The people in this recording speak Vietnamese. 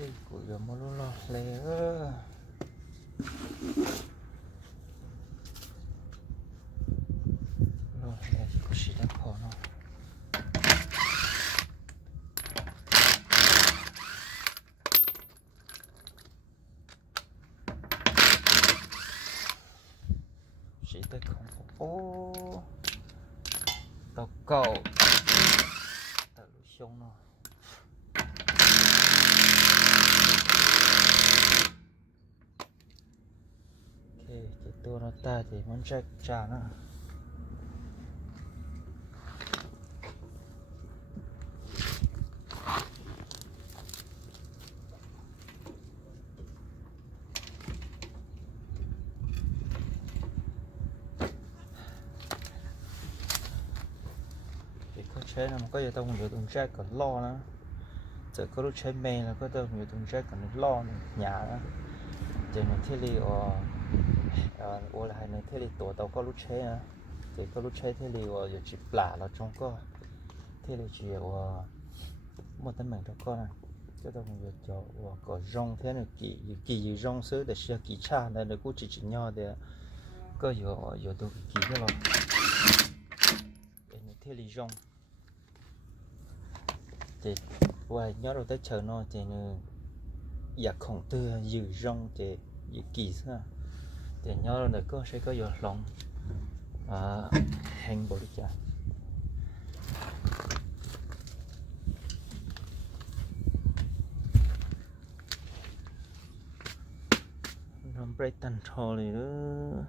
Ê, của giờ mua lo lẹ ơ. Lo lẹ chỉ có xí đang khó nó. Xí tới không có. Ô. Tao cầu. Tao lũ xong nó. Cáiตัวnó ta thì muốn check trả nó thì có chế nó có gì tao cũng được tụng check còn lo nữa giờ có lúc chế mê là có tao nhiều tụng check còn lo nhà đó thì nó thiết lý ở là hai nơi thiết lý tổ tao có lúc chế á thì có lúc chế thiết lý ở giờ chỉ lạ là trong có thiết lý chỉ ở một tấm mảnh đó con này cái tao cũng được cho có rong thế này kỳ rong sứ để xưa kỳ cha này được cũng chỉ nhau để có giờ tôi kỳ cái rồi để nó thiết lý rong thì ngoài nhớ đầu tới chờ nó thì giặc khổng tư giữ rong thì giữ kỳ nữa thì nhớ là có sẽ có giờ lòng hành bộ đi chả nó break tan thôi nữa